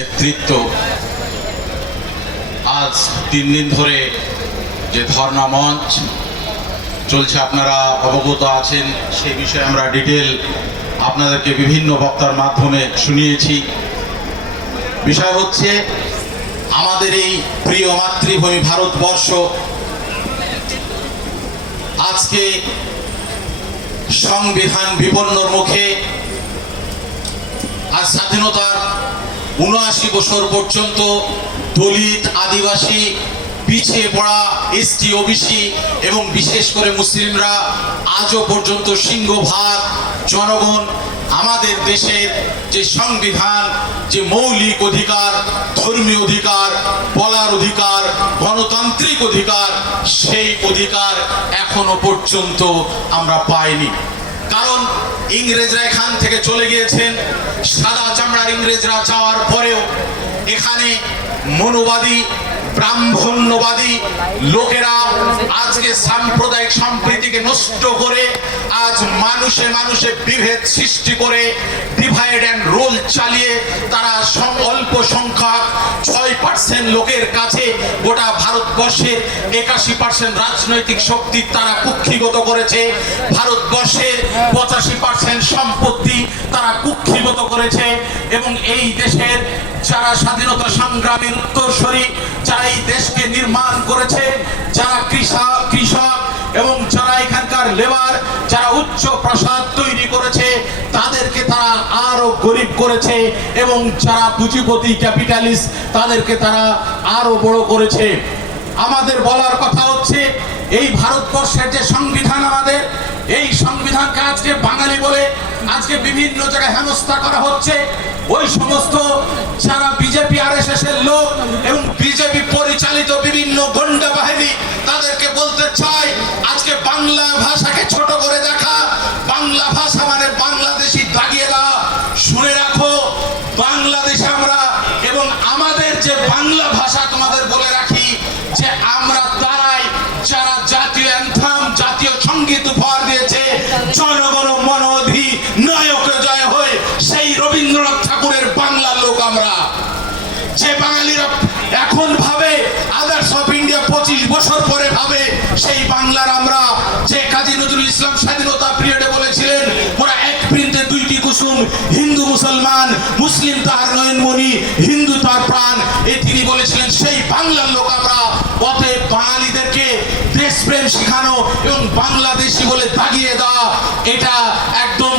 নেতৃত্ব আজ 3 দিন ধরে যে ধর্ণা মঞ্চ চলছে আপনারা অবগত আছেন। সেই বিষয়ে আমরা ডিটেল আপনাদেরকে বিভিন্ন বক্তার মাধ্যমে শুনিয়েছি। বিষয় হচ্ছে আমাদের এই প্রিয় মাতৃভূমি ভারতবর্ষ আজকে সংবিধান বিপন্নর মুখে। আজ স্বাধীনতার ৭৯ বছর পর্যন্ত দলিত, আদিবাসী, পিছিয়ে পড়া, এসটি, ওবিসি এবং বিশেষ করে মুসলিমরা আজও পর্যন্ত সিংহভাগ জনগণ আমাদের দেশের যে সংবিধান, যে মৌলিক অধিকার, ধর্মীয় অধিকার, বলার অধিকার, গণতান্ত্রিক অধিকার, সেই অধিকার এখনো পর্যন্ত আমরা পাইনি। কারণ ইংরেজরা এখান থেকে চলে গিয়েছেন। সাদা চামড়ার ইংরেজরা যাওয়ার পরেও এখানে মনোবাদী, ব্রাহ্মণ্যবাদী লোকেরা আজকে সাম্প্রদায়িক সম্প্রীতিকে নষ্ট করে আজ মানুষে মানুষে বিভেদ সৃষ্টি করে ডিভাইড অ্যান্ড রোল চালিয়ে তারা অল্প সংখ্যক 6% লোকের কাছে গোটা ভারতবর্ষের 81% রাজনৈতিক শক্তি তারা কুক্ষিগত করেছে। ভারতবর্ষের 85% সম্পত্তি তারা কুক্ষিগত করেছে এবং এই দেশের যারা স্বাধীনতা সংগ্রামের উত্তরসূরি, যারা এই দেশকে নির্মাণ করেছে, যারা কৃষক এবং যারা এখানকার লেবার, যারা উচ্চ প্রাসাদ তৈরি করেছে, তাদেরকে তারা আরো গরিব করেছে এবং যারা পুঁজিপতি ক্যাপিটালিস্ট তাদেরকে তারা আরো বড় করেছে। আমাদের বলার কথা হচ্ছে এই ভারতবর্ষের যে সংবিধান, আমাদের এই সংবিধানকে আজকে বাঙালি বলে আজকে বিভিন্ন জায়গায় হেনস্থা করা হচ্ছে। ওই সমস্ত যারা বিজেপি আরএসএস এর লোক এবং বিজেপি পরিচালিত বিভিন্ন গন্ডা বাহিনী, তাদেরকে বলতে চাই আজকে বাংলা ভাষাকে ছোট করে দেখা, বাংলা ভাষা মানে বাংলাদেশি দাগিয়ে দেওয়া। শুনে রাখো, বাংলাদেশে আমরা এবং আমাদের যে বাংলা ভাষা, তোমাদের বলে রাখি যে আমরা তারাই যারা জাতীয় অ্যান্থাম, জাতীয় সঙ্গীত উপহার দিয়েছে জনগণ মন অধি নায়ক জয় হয়ে, সেই রবীন্দ্রনাথ ঠাকুরের বাংলার লোক আমরা। যে বাঙালিরা এখন ভাবে আদার্স অফ ইন্ডিয়া 25 বছর পরে ভাবে, সেই বাংলার আমরা। যে কাজী নজরুল ইসলাম স্বাধীনতা পিরিয়ডে বলেছিলেন, ওরা এক প্রিন্টে দুইটি কুসুম, হিন্দু মুসলমান, মুসলিম তার নয়নমণি, হিন্দু তার প্রাণ, এই তিনি বলেছিলেন, সেই বাংলার লোক আমরা। অতএব বাঙালিদেরকে দেশপ্রেম শেখানো এবং বাংলাদেশি বলে দাগিয়ে দেওয়া, এটা একদম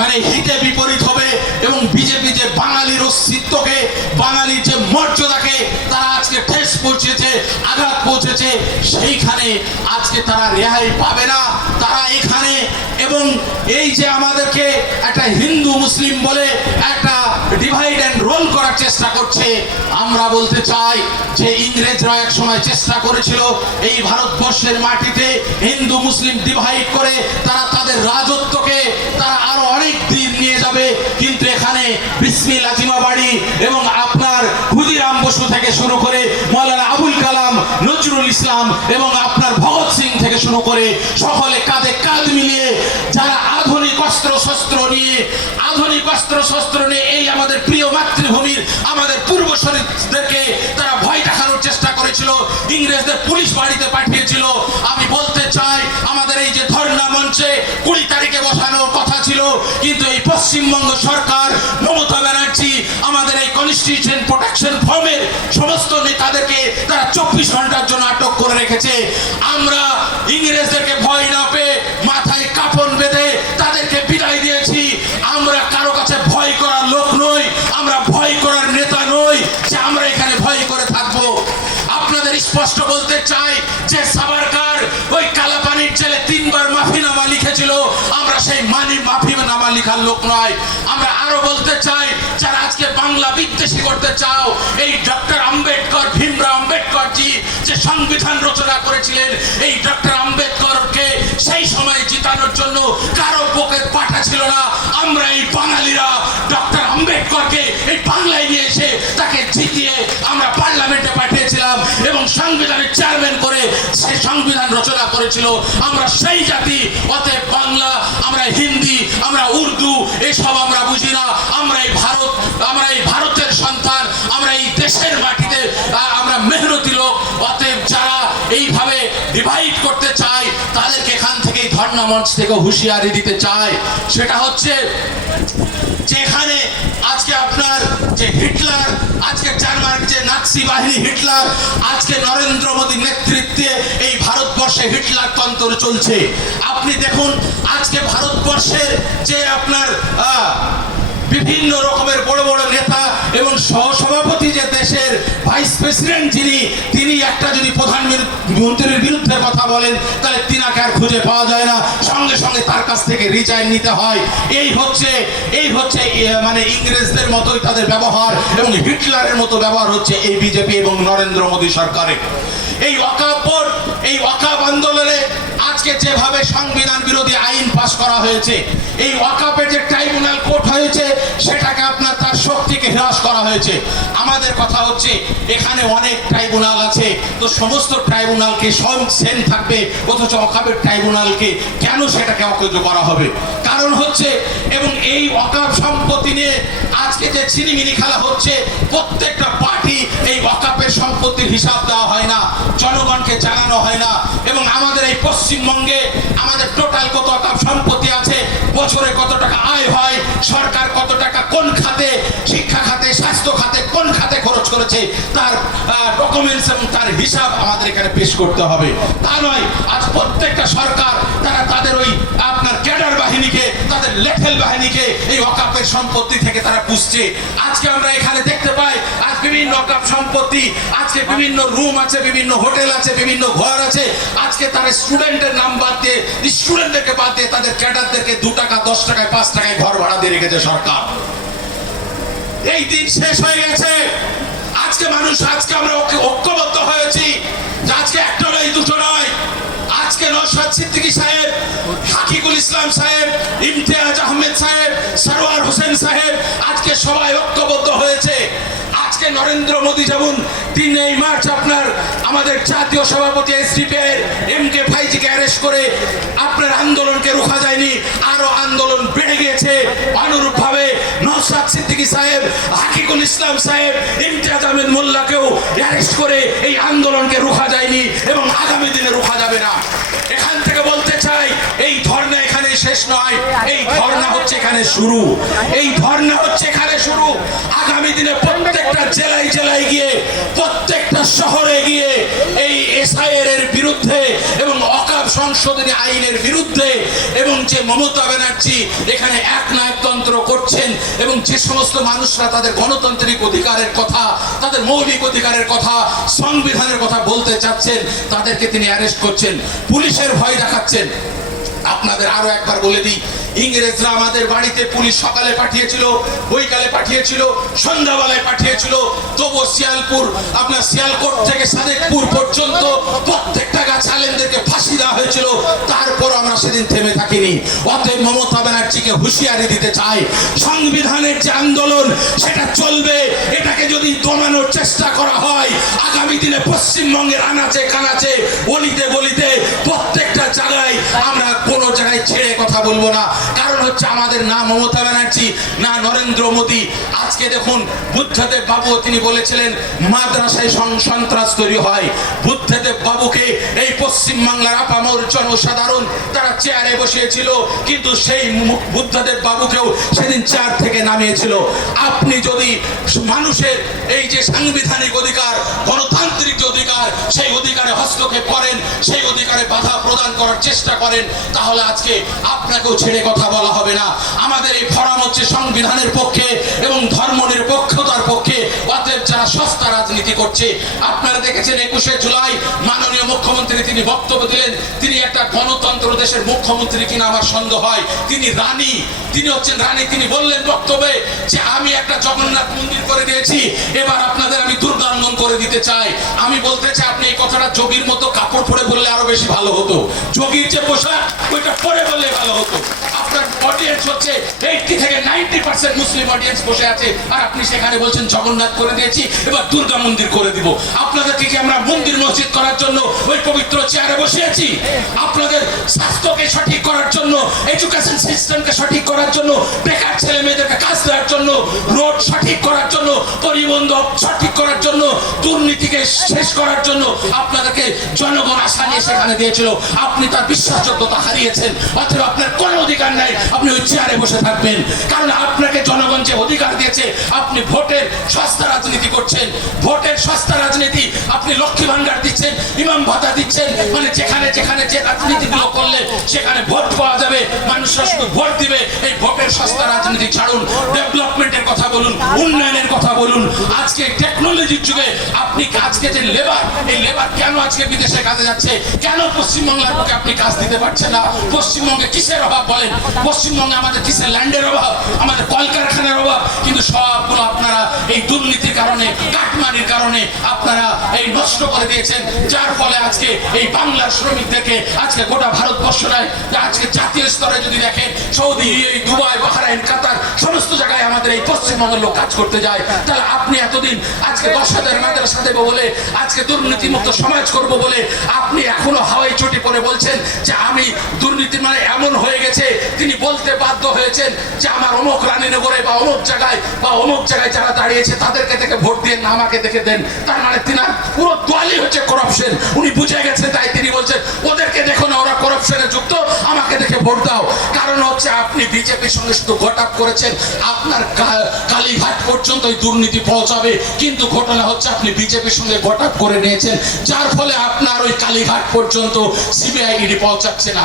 মানে হিতে বিপরীত হবে। এবং বিজেপি যে বাঙালির অস্তিত্বকে, বাঙালির যে মর্যাদাকে তারা আজকে ঠেস পৌঁছেছে, আঘাত পৌঁছেছে, সেইখানে আজকে তারা রেহাই পাবে না। তারা এখানে এবং এই যে আমাদেরকে একটা হিন্দু মুসলিম বলে একটা ডিভাইড অ্যান্ড রোল করার চেষ্টা করছে, আমরা বলতে চাই যে ইংরেজরা এক সময় চেষ্টা করেছিল এই ভারতবর্ষের মাটিতে হিন্দু মুসলিম ডিভাইড করে তারা তাদের রাজত্বকে তারা আরো অনেক দিন নিয়ে যাবে। কিন্তু এখানে বিসমিল আজিমাবাড়ি এবং আপনার ক্ষুদিরাম বসু থেকে শুরু করে মৌলানা আবুল কালাম, নজরুল ইসলাম এবং আপনার ভগৎ সিং থেকে শুরু করে সকলে কাঁধে কাঁধ মিলিয়ে যারা আধুনিক অস্ত্র শস্ত্র নিয়ে এই আমাদের প্রিয় মাতৃভূমির আমাদের পূর্বসূরিদেরকে তারা ভয় দেখানোর চেষ্টা করেছিল, ইংরেজদের পুলিশ বাড়িতে পাঠিয়েছিল। আমি বলতে চাই আমাদের এই যে ধর্ণা মঞ্চে 20 তারিখে বসানোর কথা ছিল, কিন্তু এই পশ্চিমবঙ্গ সরকার, মমতা ব্যানার্জি আমাদের এই কনস্টিটিউশন প্রোটেকশন ফর্মের সমস্ত নেতাদেরকে তারা 24 ঘন্টার জন্য আটক করে রেখেছে। আমরা ইংরেজদেরকে ভয় না পেয়ে মাথায় কাফন বেঁধে তাদেরকে বিদায় দিয়েছি। আমরা কারো কাছে ভয় করার লোক নই, আমরা ভয় করার নেতা নই যে আমরা এখানে ভয় করে থাকবো। আপনাদের স্পষ্ট বলতে চাই যে সাভারকার ওই কালাপানির জেলে 3 বার মাফিনামা লিখেছিল, আমরা সেই মাফিনামা লিখার লোক নয়। আমরা আরো বলতে চাই যারা আজকে বাংলা বিদ্বেষী করতে চাও, এই ডক্টর আম্বেদকর, ভীমরাও আম্বেদকর জি যে সংবিধান রচনা করেছিলেন, এই ডক্টর আম্বেদকরকে সেই সময় জিতানোর জন্য কারো পকেট পাঠা ছিল না। আমরা এই বাঙালিরা ডক্টর আম্বেদকরকে এই বাংলায় নিয়ে এসে তাকে জিতিয়ে আমরা পার্লামেন্টে পাঠিয়েছিলাম এবং সংবিধানের চেয়ারম্যান করে সেই সংবিধান রচনা করেছিল। আমরা সেই জাতি। অতএব বাংলা, আমরা হিন্দি, আমরা উর্দু এসব আমরা বুঝি না। আমরা এই ভারতের আপনাদেরকে এই ধর্ণা মঞ্চ থেকে হুঁশিয়ারি দিতে চাই, সেটা হচ্ছে যেখানে আজকে আপনার যে হিটলার, আজকে জার্মানির যে নাৎসি বাহিনী হিটলার, আজকে নরেন্দ্র মোদীর নেতৃত্বে এই ভারতবর্ষে হিটলার তন্ত্র চলছে। আপনি দেখুন আজকে ভারতবর্ষের যে আপনার বিভিন্ন রকমের বড় বড় নেতা এবং সহসভাপতি যে দেশের ভাইস প্রেসিডেন্ট তিনি একটা যদি প্রধানমন্ত্রীর বিরুদ্ধে কথা বলেন তাহলে তিনাকে আর খুঁজে পাওয়া যায় না, সঙ্গে সঙ্গে তার কাছ থেকে রিজাইন নিতে হয়। এই হচ্ছে মানে ইংরেজদের মতোই তাদের ব্যবহার এবং হিটলারের মতো ব্যবহার হচ্ছে এই বিজেপি এবং নরেন্দ্র মোদী সরকারের। এই ওয়াকাফ আন্দোলনে আজকে যেভাবে সংবিধান বিরোধী আইন পাশ করা হয়েছে, এই ওয়াকাফের যে ট্রাইব্যুনাল কোর্ট হয়েছে সেটাকে আপনার তার শক্তিকে হ্রাস করা হয়েছে। আমাদের কথা হচ্ছে এখানে অনেক ট্রাইব্যুনাল আছে, তো সমস্ত ট্রাইব্যুনালকে সেম থাকবে, অথচ ওয়াকাফের ট্রাইব্যুনালকে কেন সেটাকে অকেজ করা হবে? কারণ হচ্ছে এবং এই ওয়াকাফ সম্পত্তি নিয়ে আজকে যে ছিনিমিনি খেলা হচ্ছে, প্রত্যেকটা পার্টি এই ওয়াকাফের সম্পত্তির হিসাব দেওয়া হয় না, জনগণকে জানানো হয় না। এবং আমাদের এই পশ্চিমবঙ্গে আমাদের টোটাল কত ওয়াকাফ সম্পত্তি আছে, বছরে কত টাকা আয় হয়, সরকার কত টাকা কোন খাতে, শিক্ষা খাতে, স্বাস্থ্য খাতে, কোন খাতে খরচ করেছে, তার ডকুমেন্টস এবং তার হিসাব আমাদের এখানে পেশ করতে হবে। তা নয় আজ প্রত্যেকটা সরকার তারা তাদের ওই আপনার ক্যাডার বাহিনীকে, তাদের লেফেল বাহিনীকে এই ওয়াকাফের সম্পত্তি থেকে তারা পুষছে। আজকে আমরা এখানে দেখতে পাই আজ বিভিন্ন ওয়াকাফ সম্পত্তি, আজকে বিভিন্ন রুম আছে, বিভিন্ন হোটেল আছে, বিভিন্ন ঘর আছে, আজকে তারা স্টুডেন্টের নাম বাদ দিয়ে, স্টুডেন্টদেরকে বাদ দিয়ে তাদের ক্যাডারদেরকে 2 টাকা 10 টাকায় 5 টাকায় ঘর ভাড়া দিয়ে রেখেছে সরকার। এই দিন শেষ হয়ে গেছে। আজকে আমরা ঐক্যবদ্ধ হয়েছি যে আজকে একটা নয়, দুটো নয়, আজকে নওশাদ সিদ্দিকী সাহেব, হাকিকুল ইসলাম সাহেব, ইমতিয়াজ আহমেদ সাহেব, সরওয়ার হোসেন সাহেব, আজকে সবাই ঐক্যবদ্ধ হয়েছে। আজকে নরেন্দ্র মোদী যেমন 3 মার্চ আপনার আমাদের জাতীয় সভাপতি এসডিপিআই এমকে ভাইজিকে অ্যারেস্ট করে আপনার আন্দোলনকে রোখা যায়নি, আরো আন্দোলন বেড়ে গিয়েছে। অনুরূপভাবে নওশাদ সিদ্দিকী সাহেব, হাকিকুল ইসলাম সাহেব, ইমতিয়াজ আহমেদ মোল্লাকেও অ্যারেস্ট করে এই আন্দোলনকে রোখা যায়নি এবং আগামী দিনে রোখা যাবে না। এখান থেকে বলতে চাই এই ধর্ণা এখানে শেষ নয়, এই ধর্ণা হচ্ছে এখানে শুরু, এই ধর্ণা হচ্ছে এখানে শুরু। আগামী দিনে প্রত্যেকটা জেলায় জেলায় গিয়ে, প্রত্যেকটা শহরে গিয়ে এই এসআইআর এর বিরুদ্ধে এবং ওয়াকাফ সংশোধনী আইনের বিরুদ্ধে এবং যে মমতা ব্যানার্জি এখানে একনায়কতন্ত্র করছেন এবং যে সমস্ত মানুষরা তাদের গণতান্ত্রিক অধিকারের কথা, তাদের মৌলিক অধিকারের কথা, সংবিধানের কথা বলতে চাচ্ছেন, তাদেরকে তিনি অ্যারেস্ট করছেন, পুলিশের ভয় দেখাচ্ছেন। আপনাদের আরো একবার বলে দিই, ইংরেজরা আমাদের বাড়িতে পুলিশ সকালে পাঠিয়েছিল, বৈকালে পাঠিয়েছিল, সন্ধ্যাবেলায় পাঠিয়েছিল, তবু শিয়ালকোট থেকে সাদেকপুর পর্যন্ত প্রত্যেকটা গাছালেনদেরকে ফাঁসি দেওয়া হয়েছিল, তারপর আমরা সেদিন থেমে থাকিনি। অতএব মমতা ব্যানার্জিকে হুঁশিয়ারি দিতে চাই, সংবিধানের যে আন্দোলন সেটা চলবে, এটাকে যদি দমানোর চেষ্টা করা হয়, আগামী দিনে পশ্চিমবঙ্গের আনাচে কানাচে, অলিতে গলিতে, প্রত্যেকটা জায়গায় আমরা কোনো জায়গায় ছেড়ে কথা বলবো না। কারণ হচ্ছে আমাদের না মমতা ব্যানার্জি, না নরেন্দ্র মোদী। আজকে দেখুন বুদ্ধদেব বাবু তিনি বলেছিলেন মাদ্রাসায় সন্ত্রাস তৈরি হয়। বুদ্ধদেব বাবুকে এই পশ্চিমবাংলার আপামর জনসাধারণ তারা চেয়ারে বসিয়েছিল, কিন্তু সেই বুদ্ধদেব বাবুকেও সেদিন চেয়ার থেকে নামিয়েছিল। আপনি যদি মানুষের এই যে সাংবিধানিক অধিকার, গণতান্ত্রিক অধিকার, সেই অধিকারে হস্তক্ষেপ করেন, সেই অধিকারে বাধা প্রদান করার চেষ্টা করেন, তাহলে আজকে আপনাকেও ছেড়ে কথা বলা হবে না। আমাদের এই ফোরাম হচ্ছে সংবিধানের পক্ষে এবং ধর্মনিরপেক্ষতার পক্ষে। অতএব যারা সস্তা রাজনীতি করছে, আপনারা দেখেছেন 21শে জুলাই মাননীয় মুখ্যমন্ত্রী তিনি বক্তব্য দিলেন, তিনি একটা গণতন্ত্র দেশের মুখ্যমন্ত্রী কিনা আমার সন্দেহ হয়। তিনি রানী, তিনি হচ্ছেন রানী। তিনি বললেন বক্তব্যে যে আমি একটা জগন্নাথ মন্দির করে দিয়েছি, এবার আপনাদের আমি দুর্গাঙ্গন করে দিতে চাই। আমি বলতে চাই আপনি এই কথাটা যোগীর মতো কাপড় পরে বললে আরো বেশি ভালো হতো, যোগীর যে পোশাক ওইটা পরে বললে ভালো হতো। আপনার অডিয়েন্স হচ্ছে 80 থেকে 90% মুসলিম অডিয়েন্স বসে আছে, আর আপনি সেখানে বলছেন জগন্নাথ করে দিয়েছি, এবার দুর্গা মন্দির করে দিব। আপনাদেরকে কি আমরা মন্দির মসজিদ করার জন্য ওই পবিত্র চেয়ারে বসিয়েছি? আপনাদের স্বাস্থ্যকে সঠিক করার জন্য, এডুকেশন সিস্টেমকে সঠিক করার জন্য, বেকার ছেলে মেয়েদেরকে কাজ দেওয়ার জন্য, রোড সঠিক করার জন্য, পরিবহন সঠিক করার জন্য, দুর্নীতিকে শেষ করার জন্য আপনাদেরকে জনগণ আশা নিয়ে সেখানে দিয়েছিল। আপনি তার বিশ্বাসযোগ্যতা হারিয়েছেন, অথবা আপনার কোনো অধিকার নাই আপনি ওই চেয়ারে বসে থাকবেন। কারণ আপনাকে জনগণ যে অধিকার দিয়েছে, আপনি ভোটের সস্তা রাজনীতি করছেন। ভোটের সস্তা রাজনীতি, আপনি লক্ষ্মী ভান্ডার দিচ্ছেন, ইমাম ভাতা দিচ্ছেন, মানে যেখানে যেখানে যে রাজনীতিগুলো করলে সেখানে ভোট পাওয়া যাবে, মানুষরা শুধু ভোট দিবে। এই ভোটের সস্তা রাজনীতি ছাড়ুন, ডেভেলপমেন্টের কথা বলুন, উন্নয়নের কথা বলুন। আজকে টেকনোলজির যুগে আপনি আজকে যে লেবার, এই লেবার কেন আজকে বিদেশে কাজে যাচ্ছে? কেন পশ্চিমবাংলার বুকে আপনি কাজ দিতে পারছেন না? পশ্চিমবঙ্গে কিসের অভাব বলেন? পশ্চিমবঙ্গে আমাদের কিসের ল্যান্ডের অভাব, আমাদের কলকারখানার অভাব, কিন্তু সবগুলো আপনারা এই দুর্নীতির কারণে, কাটমানির কারণে আপনারা এই নষ্ট করে দিয়েছেন। যার ফলে আজকে এই বাংলার শ্রমিকদেরকে আজকে গোটা ভারতবর্ষ নয়, আজকে জাতীয় স্তরে যদি দেখেন, সৌদি, দুবাই, বাহরাইন, কাতার, সমস্ত জায়গায় আমাদের এই পশ্চিমবঙ্গের লোক কাজ করতে যায়। তাহলে আপনি এতদিন আজকে 10,000 মাদ্রাসা দেবো বলে, আজকে দুর্নীতিমুক্ত সমাজ করব বলে আপনি এখনো হাওয়াই চটি পরে বলছেন যে আমি দুর্নীতি, মানে এমন হয়ে গেছে তিনি বলতে বাধ্য হয়েছেন যে আমার অমুক রানীনগরে বা অমুক জায়গায় যারা দাঁড়িয়েছে তাদেরকে দেখে ভোট দিয়ে না আমাকে দেখে দেন। তার মানে তিনার পুরো দলই হচ্ছে করাপশন। উনি বুঝে গেছে, তাই তিনি বলছেন ওদেরকে দেখো না, ওরা করাপশনে যুক্ত, আমাকে দেখে ভোট দাও। কারণ হচ্ছে আপনি বিজেপির সঙ্গে শুধু ঘটাপ করেছেন, আপনার কালীঘাট পর্যন্ত এই দুর্নীতি পৌঁছাবে, কিন্তু ঘটনা হচ্ছে আপনি বিজেপির সঙ্গে ঘটাপ করে নিয়েছেন, যার ফলে আপনার ওই কালীঘাট পর্যন্ত সিবিআই ইডি পৌঁছাচ্ছে না।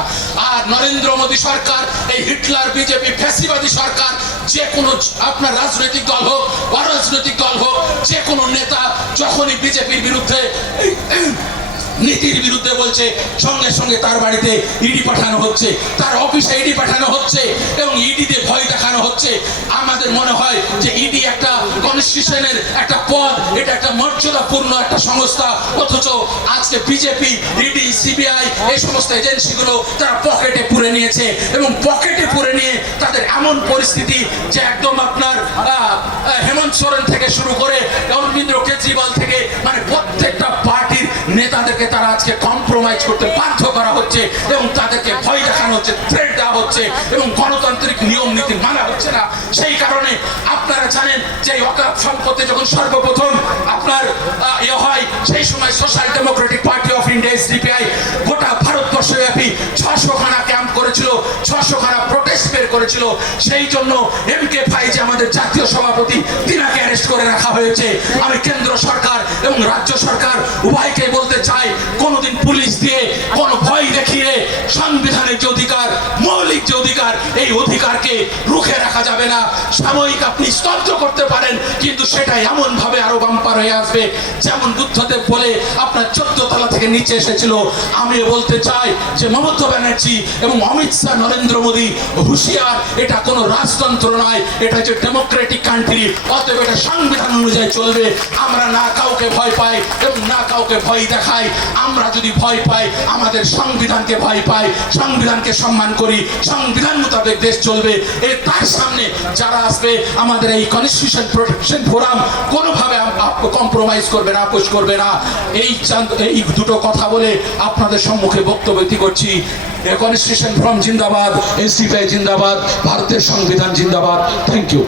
আর নরেন্দ্র মোদী সরকার, এই হিটলার বিজেপি ফ্যাসিবাদী সরকার, যে কোনো আপনার রাজনৈতিক দল হোক, অরাজনৈতিক দল হোক, যে কোনো নেতা যখনই বিজেপির বিরুদ্ধে নীতির বিরুদ্ধে বলছে, সঙ্গে সঙ্গে তার বাড়িতে ইডি পাঠানো হচ্ছে, তার অফিসে ইডি পাঠানো হচ্ছে এবং ইডিতে ভয় দেখানো হচ্ছে। আমাদের মনে হয় যে ইডি একটা কনস্টিটিউশনের একটা পদ, এটা একটা মর্যাদাপূর্ণ একটা সংস্থা, অথচ আজকে বিজেপি, ইডি, সিবিআই এই সমস্ত এজেন্সিগুলো তারা পকেটে পুরে নিয়েছে এবং পকেটে পুরে নিয়ে তাদের এমন পরিস্থিতি যে একদম আপনার হেমন্ত সোরেন থেকে শুরু করে অরবিন্দ কেজরিওয়াল থেকে, মানে প্রত্যেকটা পার্টির নেতাদেরকে তারা আজকে কম্প্রোমাইজ করতে বাধ্য করা হচ্ছে এবং তাদেরকে ভয় দেখানো হচ্ছে, থ্রেট দেওয়া হচ্ছে এবং গণতান্ত্রিক নিয়ম নীতি মানা হচ্ছে না। সেই কারণে আপনারা জানেন যে অকাপ সম্পত্তি যখন সর্বপ্রথম আপনার হয়, সেই সময় social Democratic party of India SDPI গোটা ভারতবর্ষব্যাপী 600 খানা ক্যাম্প করেছিল, 600 খানা প্রোটেস্ট বের করেছিল। সেই জন্য এমকে ফাইজে আমাদের জাতীয় সভাপতি, তিনাকে অ্যারেস্ট করে রাখা হয়েছে। আমি কেন্দ্র সরকার এবং রাজ্য সরকার উভয়কে বলতে চাই, কোনোদিন পুলিশ দিয়ে কোনো ভয় দেখিয়ে সংবিধানের যে অধিকার, মৌলিক যে অধিকার, এই অধিকারকে রুখে রাখা যাবে না। সাময়িক আপনি স্তব্ধ করতে পারেন, কিন্তু সেটা এমন ভাবে আরো বাম্পার হয়ে আসবে যেমন বুদ্ধদেব বলে আপনার 14 তলা থেকে নিচে এসেছিল। আমি বলতে চাই যে মমতা ব্যানার্জি এবং অমিত শাহ, নরেন্দ্র মোদী হুঁশিয়ার, এটা কোনো রাজতন্ত্র নয়, এটা হচ্ছে ডেমোক্রেটিক কান্ট্রি, অতএব এটা সংবিধান অনুযায়ী চলবে। আমরা না কাউকে ভয় পাই এবং না কাউকে ভয় দেখাই। আমরা যদি ভয় পাই, আমাদের সংবিধানকে ভয় পাই, সংবিধানকে সম্মান করি, সংবিধান মোতাবেক দেশ চলবে। তার সামনে যারা আসবে, আমাদের এই কনস্টিটিউশন প্রোটেকশন ফোরাম কোনোভাবে কম্প্রোমাইজ করবে না, আপোষ করবে না। এই দুটো কথা বলে আপনাদের সম্মুখে বক্তব্য করছি। কনস্টিটিউশন ফোরাম জিন্দাবাদ, এসডিপিআই জিন্দাবাদ, ভারতের সংবিধান জিন্দাবাদ। Thank you.